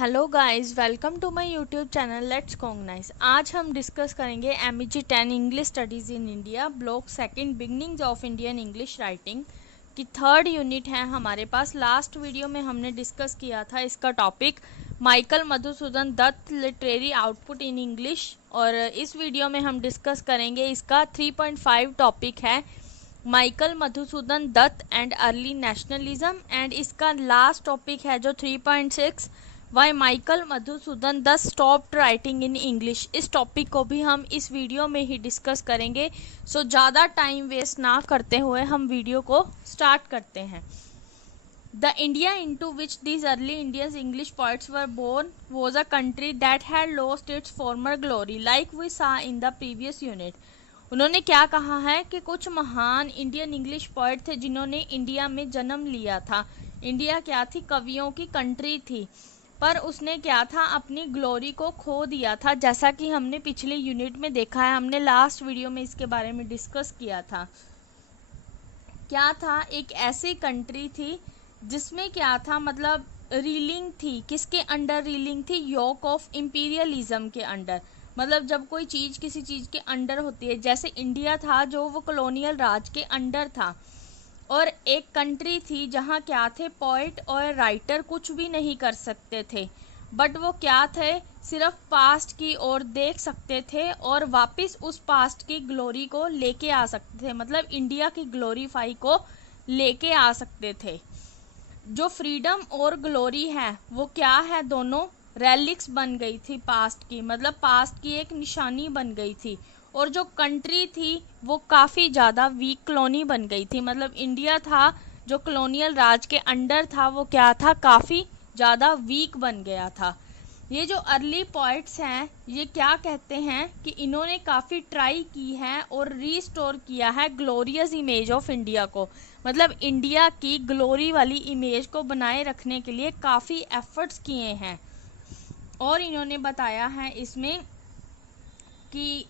Hello guys, welcome to my YouTube channel let's cognize. आज हम discuss करेंगे MEG 10 English studies in India block second beginnings of Indian English writing की third unit है हमारे पास। Last video में हमने discuss किया था इसका topic Michael Madhusudan Dutt literary output in English, और इस वीडियो में हम डिस्कस करेंगे इसका 3.5 टॉपिक है Michael Madhusudan Dutt and early nationalism, and इसका लास्ट टॉपिक है जो 3.6 why Michael Madhusudan Dutt stopped writing in English. इस टॉपिक को भी हम इस वीडियो में ही डिस्कस करेंगे। सो ज़्यादा टाइम वेस्ट ना करते हुए हम वीडियो को स्टार्ट करते हैं। The India into which these early Indian English poets were born was a country that had lost its former glory, like we saw in the previous unit. उन्होंने क्या कहा है कि कुछ महान इंडियन इंग्लिश पोइट थे जिन्होंने इंडिया में जन्म लिया था। इंडिया क्या थी? कवियों की कंट्री थी, पर उसने क्या था? अपनी ग्लोरी को खो दिया था, जैसा कि हमने पिछले यूनिट में देखा है। हमने लास्ट वीडियो में इसके बारे में डिस्कस किया था। क्या था? एक ऐसी कंट्री थी जिसमें क्या था, मतलब रीलिंग थी। किसके अंडर रीलिंग थी? योक ऑफ इम्पीरियलिज्म के अंडर। मतलब जब कोई चीज़ किसी चीज़ के अंडर होती है, जैसे इंडिया था जो वो कॉलोनियल राज के अंडर था, और एक कंट्री थी जहाँ क्या थे? पोइट और राइटर कुछ भी नहीं कर सकते थे, बट वो क्या थे? सिर्फ पास्ट की ओर देख सकते थे और वापस उस पास्ट की ग्लोरी को लेके आ सकते थे। मतलब इंडिया की ग्लोरीफाई को लेके आ सकते थे। जो फ्रीडम और ग्लोरी है वो क्या है? दोनों रेलिक्स बन गई थी पास्ट की, मतलब पास्ट की एक निशानी बन गई थी। और जो कंट्री थी वो काफ़ी ज़्यादा वीक कॉलोनी बन गई थी। मतलब इंडिया था जो कॉलोनियल राज के अंडर था, वो क्या था? काफ़ी ज़्यादा वीक बन गया था। ये जो अर्ली पोइट्स हैं ये क्या कहते हैं कि इन्होंने काफ़ी ट्राई की है और रीस्टोर किया है ग्लोरियस इमेज ऑफ इंडिया को। मतलब इंडिया की ग्लोरी वाली इमेज को बनाए रखने के लिए काफ़ी एफर्ट्स किए हैं। और इन्होंने बताया है इसमें कि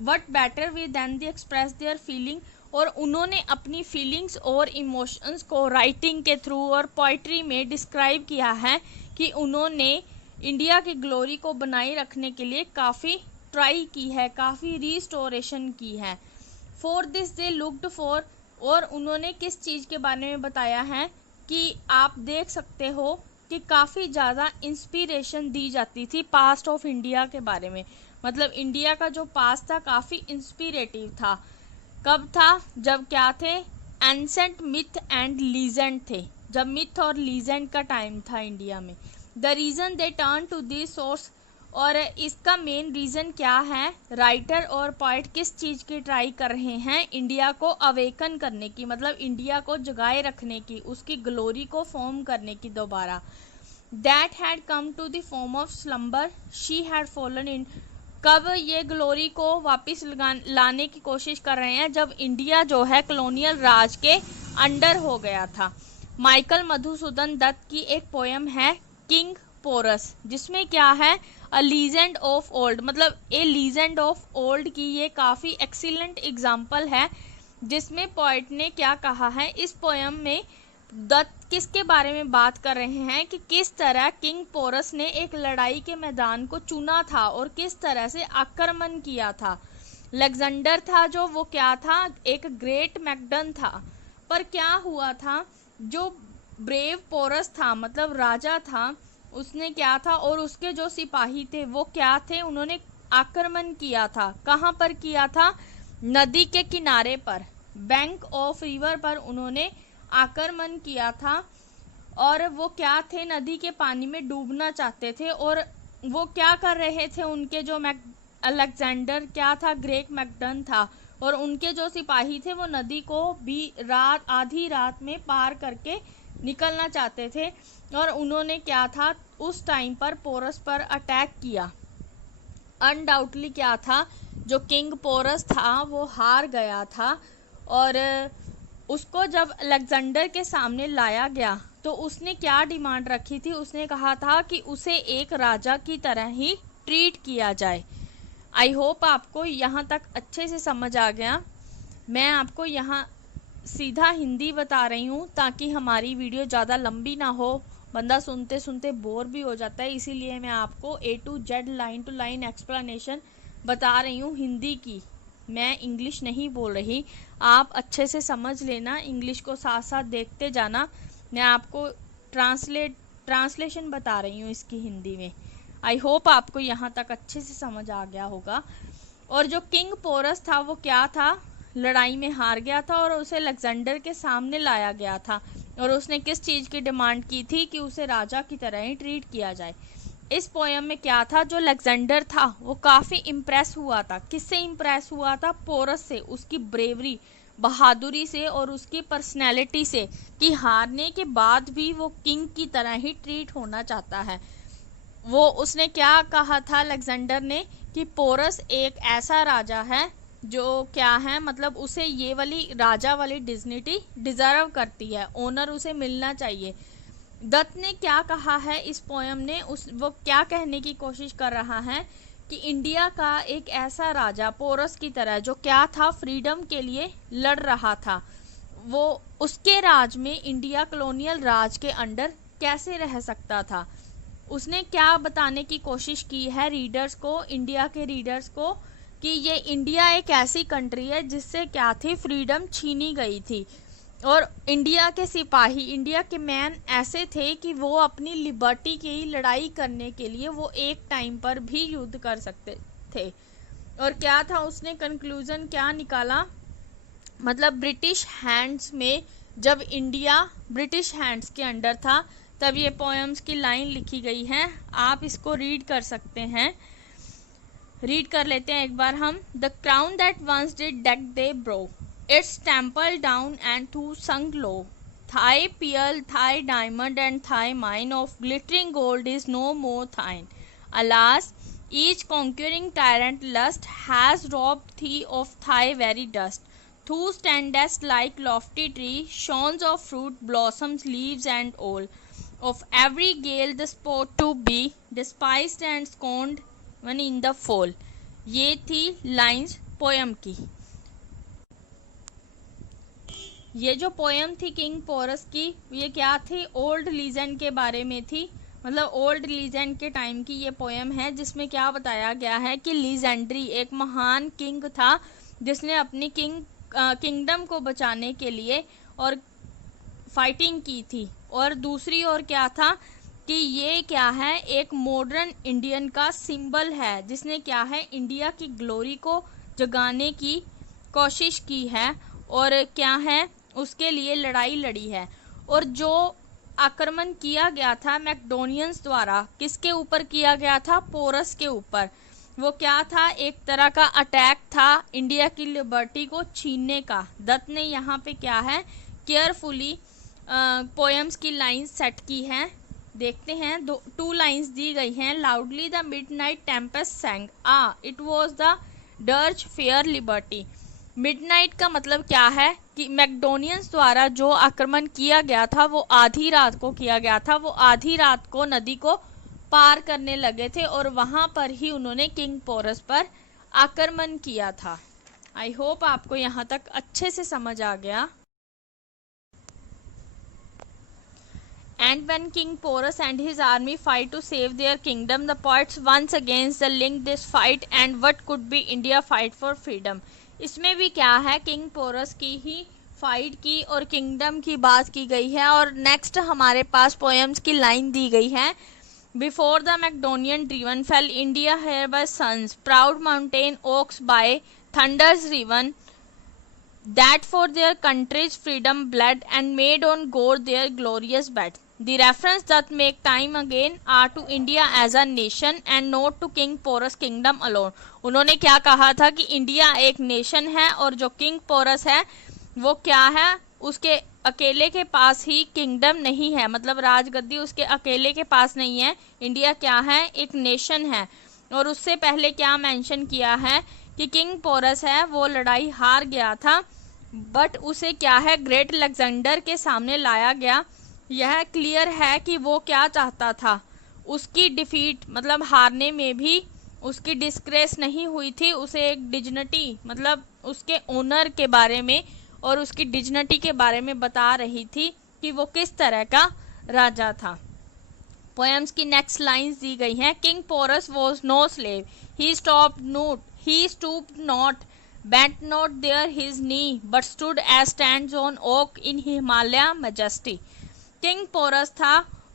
what better way than they express their feeling, और उन्होंने अपनी फीलिंग्स और इमोशंस को राइटिंग के थ्रू और पोइट्री में डिस्क्राइब किया है कि उन्होंने इंडिया की ग्लोरी को बनाए रखने के लिए काफ़ी ट्राई की है, काफ़ी रिस्टोरेशन की है। For this they looked for, और उन्होंने किस चीज़ के बारे में बताया है कि आप देख सकते हो कि काफ़ी ज़्यादा इंस्पिरेशन दी जाती थी पास्ट ऑफ इंडिया के बारे में। मतलब इंडिया का जो पास्ट था काफ़ी इंस्पिरेटिव था। कब था? जब क्या थे? एंसेंट मिथ एंड लीजेंड थे, जब मिथ और लीजेंड का टाइम था इंडिया में। The reason they turn to this source, और इसका मेन रीज़न क्या है? राइटर और पोइट किस चीज़ की ट्राई कर रहे हैं? इंडिया को अवेकन करने की, मतलब इंडिया को जगाए रखने की, उसकी ग्लोरी को फॉर्म करने की दोबारा। That had come to the form of slumber she had fallen in. कब ये ग्लोरी को वापस लाने की कोशिश कर रहे हैं? जब इंडिया जो है कॉलोनियल राज के अंडर हो गया था। माइकल मधुसूदन दत्त की एक पोएम है किंग पोरस, जिसमें क्या है? अ लीजेंड ऑफ ओल्ड, मतलब ए लीजेंड ऑफ ओल्ड की ये काफ़ी एक्सीलेंट एग्जाम्पल है, जिसमें पोइट ने क्या कहा है? इस पोएम में दत्त किसके बारे में बात कर रहे हैं कि किस तरह किंग पोरस ने एक लड़ाई के मैदान को चुना था और किस तरह से आक्रमण किया था। अलेक्जेंडर था जो, वो क्या था? एक ग्रेट मैकडन था, पर क्या हुआ था? जो ब्रेव पोरस था, मतलब राजा था, उसने क्या था? और उसके जो सिपाही थे वो क्या थे? उन्होंने आक्रमण किया था। कहाँ पर किया था? नदी के किनारे पर, बैंक ऑफ रिवर पर उन्होंने आक्रमण किया था। और वो क्या थे? नदी के पानी में डूबना चाहते थे। और वो क्या कर रहे थे? उनके जो अलेक्जेंडर क्या था? ग्रेट मैकडन था, और उनके जो सिपाही थे वो नदी को भी आधी रात में पार करके निकलना चाहते थे। और उन्होंने क्या था? उस टाइम पर पोरस पर अटैक किया। अनडाउटली क्या था? जो किंग पोरस था वो हार गया था, और उसको जब अलेक्जेंडर के सामने लाया गया तो उसने क्या डिमांड रखी थी? उसने कहा था कि उसे एक राजा की तरह ही ट्रीट किया जाए। आई होप आपको यहाँ तक अच्छे से समझ आ गया। मैं आपको यहाँ सीधा हिंदी बता रही हूँ ताकि हमारी वीडियो ज़्यादा लंबी ना हो बंदा सुनते सुनते बोर भी हो जाता है, इसीलिए मैं आपको A to Z line to line explanation बता रही हूँ हिंदी की, मैं इंग्लिश नहीं बोल रही। आप अच्छे से समझ लेना, इंग्लिश को साथ साथ देखते जाना, मैं आपको ट्रांसलेशन बता रही हूँ इसकी हिंदी में। आई होप आपको यहाँ तक अच्छे से समझ आ गया होगा। और जो किंग पोरस था वो क्या था, लड़ाई में हार गया था और उसे अलेक्जेंडर के सामने लाया गया था, और उसने किस चीज़ की डिमांड की थी कि उसे राजा की तरह ही ट्रीट किया जाए। इस पोयम में क्या था, जो अलेक्जेंडर था वो काफ़ी इम्प्रेस हुआ था। किससे इम्प्रेस हुआ था? पोरस से, उसकी ब्रेवरी, बहादुरी से और उसकी पर्सनैलिटी से, कि हारने के बाद भी वो किंग की तरह ही ट्रीट होना चाहता है। वो उसने क्या कहा था अलेक्जेंडर ने, कि पोरस एक ऐसा राजा है जो क्या है, मतलब उसे ये वाली राजा वाली डिग्निटी डिजर्व करती है, ऑनर उसे मिलना चाहिए। दत्त ने क्या कहा है इस पोयम ने, वो क्या कहने की कोशिश कर रहा है कि इंडिया का एक ऐसा राजा पोरस की तरह, जो क्या था, फ्रीडम के लिए लड़ रहा था, वो उसके राज में इंडिया कॉलोनियल राज के अंडर कैसे रह सकता था। उसने क्या बताने की कोशिश की है रीडर्स को, इंडिया के रीडर्स को, कि ये इंडिया एक ऐसी कंट्री है जिससे क्या थी, फ्रीडम छीनी गई थी, और इंडिया के सिपाही, इंडिया के मैन ऐसे थे कि वो अपनी लिबर्टी की लड़ाई करने के लिए वो एक टाइम पर भी युद्ध कर सकते थे। और क्या था, उसने कंक्लूजन क्या निकाला, मतलब ब्रिटिश हैंड्स में, जब इंडिया ब्रिटिश हैंड्स के अंडर था तब ये पोएम्स की लाइन लिखी गई है, आप इसको रीड कर सकते हैं। रीड कर लेते हैं एक बार हम। The crown that once did deck they brow, its temple down and to sung low, thy pearl, thy diamond and thy mine of glittering gold is no more thine, alas each conquering tyrant lust has robbed thee of thy very dust, thou standest like lofty tree, shawns of fruit, blossoms, leaves and all, of every gale the sport to be, despised and scorned when in the fall। ये थी lines poem की। ये जो poem थी king porous की, ये क्या थी, ओल्ड लीजेंड के बारे में थी, मतलब ओल्ड लीजेंड के टाइम की ये पोयम है, जिसमें क्या बताया गया है कि लीजेंड्री एक महान किंग था जिसने अपनी किंगडम को बचाने के लिए और फाइटिंग की थी, और दूसरी ओर क्या था कि ये क्या है, एक मॉडर्न इंडियन का सिंबल है, जिसने क्या है, इंडिया की ग्लोरी को जगाने की कोशिश की है, और क्या है, उसके लिए लड़ाई लड़ी है। और जो आक्रमण किया गया था मैकडोनियंस द्वारा, किसके ऊपर किया गया था, पोरस के ऊपर, वो क्या था, एक तरह का अटैक था इंडिया की लिबर्टी को छीनने का। दत्त ने यहाँ पे क्या है, केयरफुली पोएम्स की लाइंस सेट की हैं, देखते हैं। टू लाइंस दी गई हैं। Loudly the midnight Tempest सैंग, it was the dirge fair liberty. Midnight का मतलब क्या है कि मैकडोनियंस द्वारा जो आक्रमण किया गया था वो आधी रात को किया गया था, वो आधी रात को नदी को पार करने लगे थे, और वहां पर ही उन्होंने किंग पोरस पर आक्रमण किया था। आई होप आपको यहाँ तक अच्छे से समझ आ गया। And when King Porus and his army fight to save their kingdom, the poets once again link this fight and what could be India fight for freedom। इसमें भी क्या है, किंग पोरस की ही फाइट की और किंगडम की बात की गई है। और नेक्स्ट हमारे पास पोएम्स की लाइन दी गई है। Before the Macedonian driven fell India here by sons, proud mountain oaks by thunders riven, that for their country's freedom bled and made on gore their glorious bed। The reference that make time again are to India as a nation and not to King Porus kingdom alone। उन्होंने क्या कहा था कि India एक nation है और जो king porous है वो क्या है, उसके अकेले के पास ही किंगडम नहीं है, मतलब राजगद्दी उसके अकेले के पास नहीं है। इंडिया क्या है, एक नेशन है। और उससे पहले क्या मेंशन किया है कि किंग पोरस है वो लड़ाई हार गया था, बट उसे क्या है, ग्रेट अलेक्जेंडर के सामने लाया गया। यह क्लियर है कि वो क्या चाहता था, उसकी डिफीट मतलब हारने में भी उसकी डिस्ग्रेस नहीं हुई थी, उसे एक डिग्निटी मतलब उसके ओनर के बारे में और उसकी डिग्निटी के बारे में बता रही थी कि वो किस तरह का राजा था। पोएम्स की नेक्स्ट लाइन्स दी गई हैं। King Porus was no slave, he stooped not, bent not there his knee, but stood as stands on oak in Himalaya majesty। King Porus था,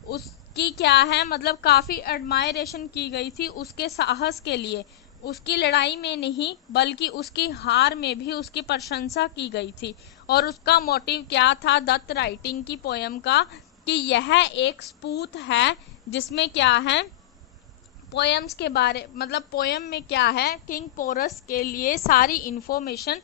उसकी क्या है मतलब काफ़ी एडमायरेशन की गई थी उसके साहस के लिए, उसकी लड़ाई में नहीं बल्कि उसकी हार में भी उसकी प्रशंसा की गई थी। और उसका मोटिव क्या था दत्त राइटिंग की पोयम का, कि यह एक स्पूत है जिसमें क्या है पोएम्स के बारे मतलब पोएम में क्या है किंग पोरस के लिए सारी इंफॉर्मेशन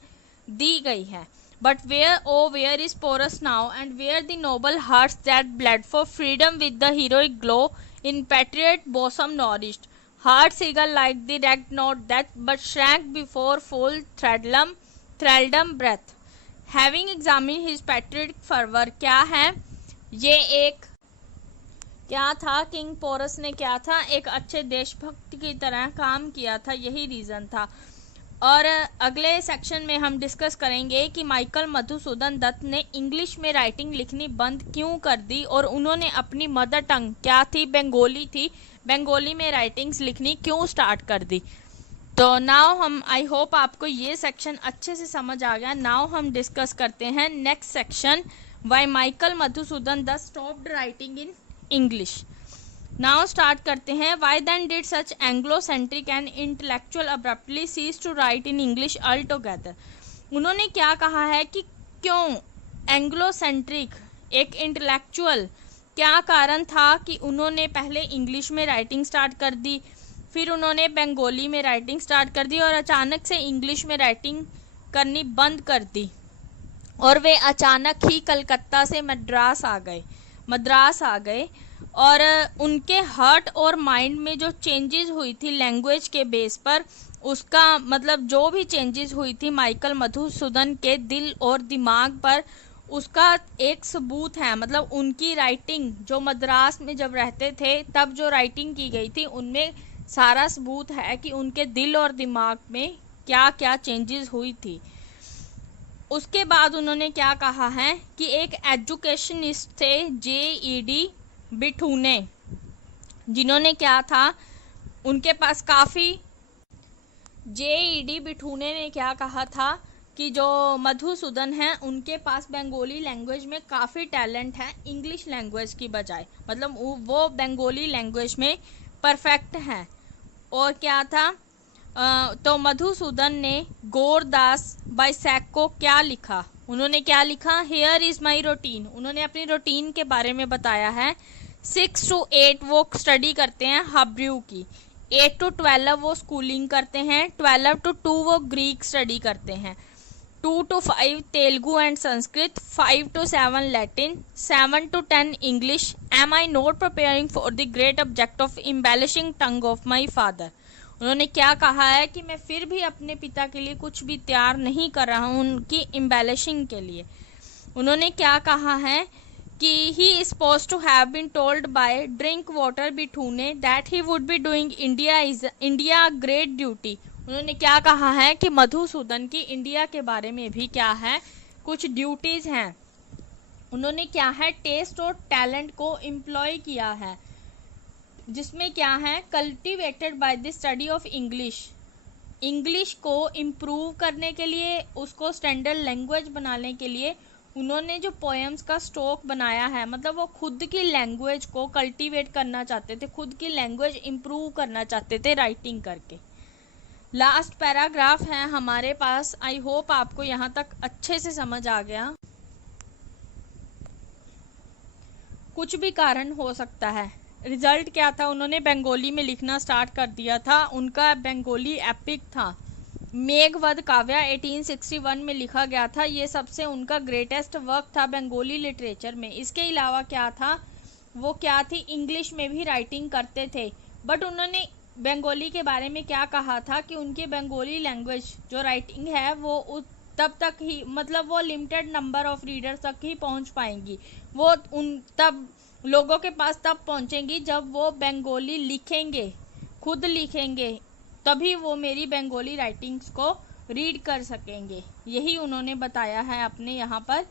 दी गई है। But where is Porus now and where the noble hearts that blood for freedom with the heroic glow in patriot bosom nourished hearts eager like the wrecked not that but shrank before full thraldom breath having examine his patriotic fervour. क्या है ये एक क्या था king porous ने क्या था एक अच्छे देशभक्त की तरह काम किया था, यही रीज़न था। और अगले सेक्शन में हम डिस्कस करेंगे कि माइकल मधुसूदन दत्त ने इंग्लिश में राइटिंग लिखनी बंद क्यों कर दी और उन्होंने अपनी मदर टंग क्या थी बंगाली थी, बंगाली में राइटिंग्स लिखनी क्यों स्टार्ट कर दी। तो नाउ हम आई होप आपको ये सेक्शन अच्छे से समझ आ गया। नाउ हम डिस्कस करते हैं next section, why Michael Madhusudan Dutt stopped writing in English. Now start करते हैं। Why then did such Anglocentric and intellectual abruptly cease to write in English altogether. उन्होंने क्या कहा है कि क्यों एंग्लोसेंट्रिक एक इंटेलेक्चुअल क्या कारण था कि उन्होंने पहले इंग्लिश में राइटिंग स्टार्ट कर दी, फिर उन्होंने बंगाली में राइटिंग स्टार्ट कर दी और अचानक से इंग्लिश में राइटिंग करनी बंद कर दी और वे अचानक ही कलकत्ता से मद्रास आ गए और उनके हार्ट और माइंड में जो चेंजेस हुई थी लैंग्वेज के बेस पर, उसका मतलब जो भी चेंजेस हुई थी माइकल मधुसूदन के दिल और दिमाग पर, उसका एक सबूत है। मतलब उनकी राइटिंग जो मद्रास में जब रहते थे तब जो राइटिंग की गई थी उनमें सारा सबूत है कि उनके दिल और दिमाग में क्या क्या चेंजेस हुई थी। उसके बाद उन्होंने क्या कहा है कि एक एजुकेशनिस्ट थे J.E.D. बिठूने, जिन्होंने क्या था उनके पास काफ़ी J.E.D. बिठूने ने क्या कहा था कि जो मधुसूदन हैं उनके पास बंगाली लैंग्वेज में काफ़ी टैलेंट है इंग्लिश लैंग्वेज की बजाय, मतलब वो बंगाली लैंग्वेज में परफेक्ट हैं। और क्या था तो मधुसूदन ने गोरदास बाइसैक को क्या लिखा, उन्होंने क्या लिखा हेयर इज़ माई रूटीन, उन्होंने अपनी रूटीन के बारे में बताया है। 6 to 8 वो स्टडी करते हैं हाब्रू की, 8 to 12 वो स्कूलिंग करते हैं, 12 to 2 वो ग्रीक स्टडी करते हैं, 2 to 5 Telugu and Sanskrit, 5 to 7 Latin, 7 to 10 English. Am I not preparing for the great object of embellishing tongue of my father. उन्होंने क्या कहा है कि मैं फिर भी अपने पिता के लिए कुछ भी तैयार नहीं कर रहा हूँ उनकी एम्बेलिशिंग के लिए। उन्होंने क्या कहा है कि he is supposed to have been told by Drinkwater Bethune that he would be doing India great duty. उन्होंने क्या कहा है कि मधुसूदन की इंडिया के बारे में भी क्या है कुछ ड्यूटीज़ हैं। उन्होंने क्या है टेस्ट और टैलेंट को एम्प्लॉय किया है, जिसमें क्या है cultivated by the study of English को इम्प्रूव करने के लिए, उसको स्टैंडर्ड लैंग्वेज बनाने के लिए उन्होंने जो पोएम्स का स्टॉक बनाया है, मतलब वो खुद की लैंग्वेज को कल्टीवेट करना चाहते थे, खुद की लैंग्वेज इम्प्रूव करना चाहते थे राइटिंग करके। लास्ट पैराग्राफ है हमारे पास, आई होप आपको यहाँ तक अच्छे से समझ आ गया। कुछ भी कारण हो सकता है। रिजल्ट क्या था, उन्होंने बंगाली में लिखना स्टार्ट कर दिया था, उनका बंगाली एपिक था मेघवध काव्य 1861 में लिखा गया था, ये सबसे उनका ग्रेटेस्ट वर्क था बंगाली लिटरेचर में। इसके अलावा क्या था, वो क्या थी इंग्लिश में भी राइटिंग करते थे, बट उन्होंने बंगाली के बारे में क्या कहा था कि उनकी बंगाली लैंग्वेज जो राइटिंग है वो तब तक ही, मतलब वो लिमिटेड नंबर ऑफ रीडर्स तक ही पहुंच पाएंगी, वो उन तब लोगों के पास तब पहुंचेंगी जब वो बंगाली लिखेंगे, खुद लिखेंगे, तभी वो मेरी बंगाली राइटिंग्स को रीड कर सकेंगे। यही उन्होंने बताया है अपने यहाँ पर।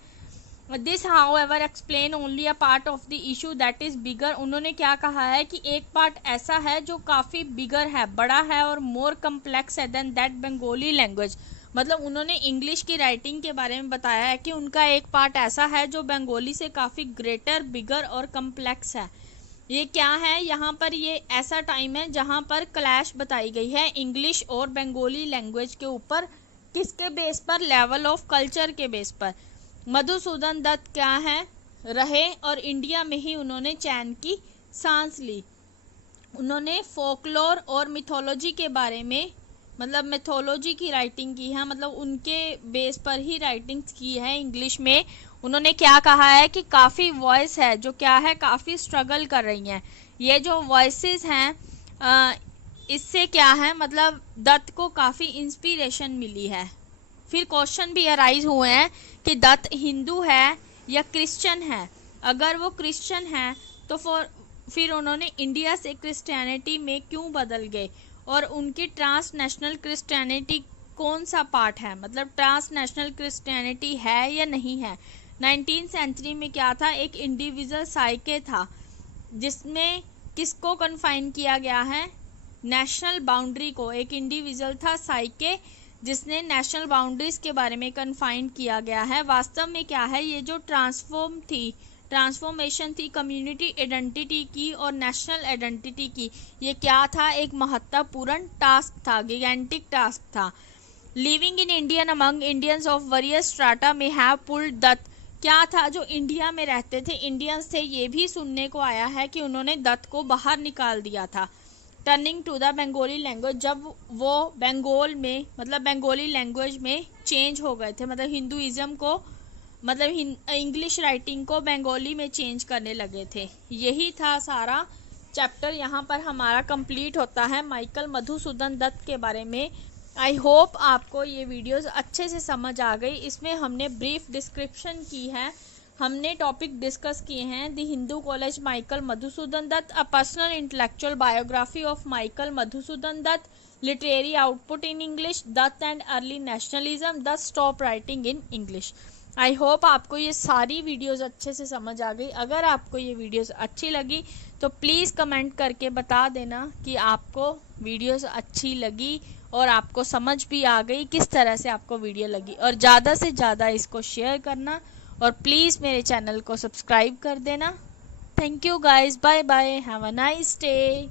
This however explain only a part of the issue that is bigger. उन्होंने क्या कहा है कि एक पार्ट ऐसा है जो काफ़ी बिगर है, बड़ा है और मोर कम्प्लेक्स है देन दैट बंगाली लैंग्वेज। मतलब उन्होंने इंग्लिश की राइटिंग के बारे में बताया है कि उनका एक पार्ट ऐसा है जो बंगाली से काफ़ी ग्रेटर, बिगर और कम्प्लेक्स है। ये क्या है, यहाँ पर ये ऐसा टाइम है जहाँ पर क्लैश बताई गई है इंग्लिश और बंगाली लैंग्वेज के ऊपर। किसके बेस पर? लेवल ऑफ कल्चर के बेस पर। मधुसूदन दत्त क्या है, रहे और इंडिया में ही उन्होंने चैन की सांस ली। उन्होंने फोकलोर और मिथोलॉजी के बारे में, मतलब मिथोलॉजी की राइटिंग की है, मतलब उनके बेस पर ही राइटिंग की है इंग्लिश में। उन्होंने क्या कहा है कि काफ़ी वॉइस है जो क्या है, काफ़ी स्ट्रगल कर रही हैं। ये जो वॉइसेस हैं इससे क्या है, मतलब दत्त को काफ़ी इंस्पिरेशन मिली है। फिर क्वेश्चन भी अराइज हुए हैं कि दत्त हिंदू है या क्रिश्चियन है। अगर वो क्रिश्चियन है तो फिर उन्होंने इंडिया से क्रिश्चियनिटी में क्यों बदल गए, और उनकी ट्रांसनेशनल क्रिश्चियनिटी कौन सा पार्ट है, मतलब ट्रांसनेशनल क्रिश्चियनिटी है या नहीं है। 19th सेंचुरी में क्या था, एक इंडिविजुअल साइके था जिसमें किसको कन्फाइन किया गया है, नेशनल बाउंड्री को। एक इंडिविजुअल था साइके जिसने नेशनल बाउंड्रीज के बारे में कन्फाइन किया गया है। वास्तव में क्या है, ये जो ट्रांसफॉर्मेशन थी कम्युनिटी आइडेंटिटी की और नेशनल आइडेंटिटी की, ये क्या था, एक महत्वपूर्ण टास्क था, गिगेंटिक टास्क था। Living in Indian among Indians of various strata में हैव पुल्ड दत्त। क्या था, जो इंडिया में रहते थे इंडियंस थे, ये भी सुनने को आया है कि उन्होंने दत्त को बाहर निकाल दिया था। Turning to the Bengali language, जब वो बंगाल में, मतलब बंगाली लैंग्वेज में चेंज हो गए थे, मतलब हिंदुइज्म को, मतलब इंग्लिश राइटिंग को बंगाली में चेंज करने लगे थे। यही था सारा चैप्टर, यहाँ पर हमारा कंप्लीट होता है माइकल मधुसूदन दत्त के बारे में। आई होप आपको ये वीडियोस अच्छे से समझ आ गई। इसमें हमने ब्रीफ डिस्क्रिप्शन की है, हमने टॉपिक डिस्कस किए हैं। The Hindu college Michael Madhusudan Dutt, a personal intellectual biography of Michael Madhusudan Dutt, literary output in English, Dutt and early nationalism, Dutt stop writing in English. I hope आपको ये सारी वीडियोस अच्छे से समझ आ गई। अगर आपको ये वीडियोस अच्छी लगी तो प्लीज़ कमेंट करके बता देना कि आपको वीडियोस अच्छी लगी और आपको समझ भी आ गई किस तरह से आपको वीडियो लगी। और ज़्यादा से ज़्यादा इसको शेयर करना और प्लीज़ मेरे चैनल को सब्सक्राइब कर देना। Thank you guys, bye bye, have a nice day.